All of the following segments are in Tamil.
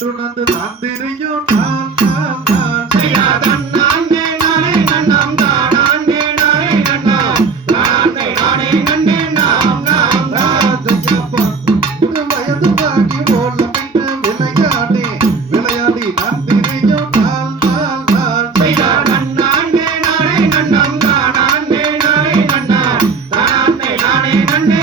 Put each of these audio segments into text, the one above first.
சுணந்து தந்திரியும் நான் நான் நான் செய்யாதன் நானே நானே நன்னாம் நானே நானே நன்னாம். நானே நானே நன்னே நாம் நாம் நான் ஜெயப்பா ஒரு வயது பாக்கி போல பிட்டு விளையாடி. விளையாடி தந்திரியும் நான் நான் நான் செய்யாதன் நானே நானே நன்னாம் நானே நானே நன்னாம். நானே நானே நன்னே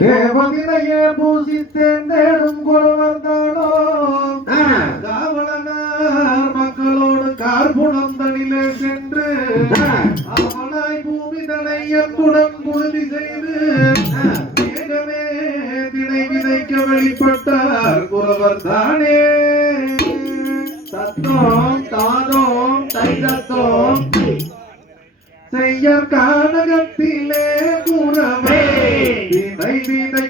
மாலையே பூசித்தேன் தேடும் குறவர்தானோ காவலனார் மக்களோடு கார்புணம் தனிலே சென்று அவனாய் பூமி தனையத்துடன் குருதி செய்து ஏகமே திணை விதைக்க வெளிப்பட்டார் குறவர் தானே. தத்தோம் தானோம் தைதத்தோம் செய்யற் கானகத்திலே baby, baby.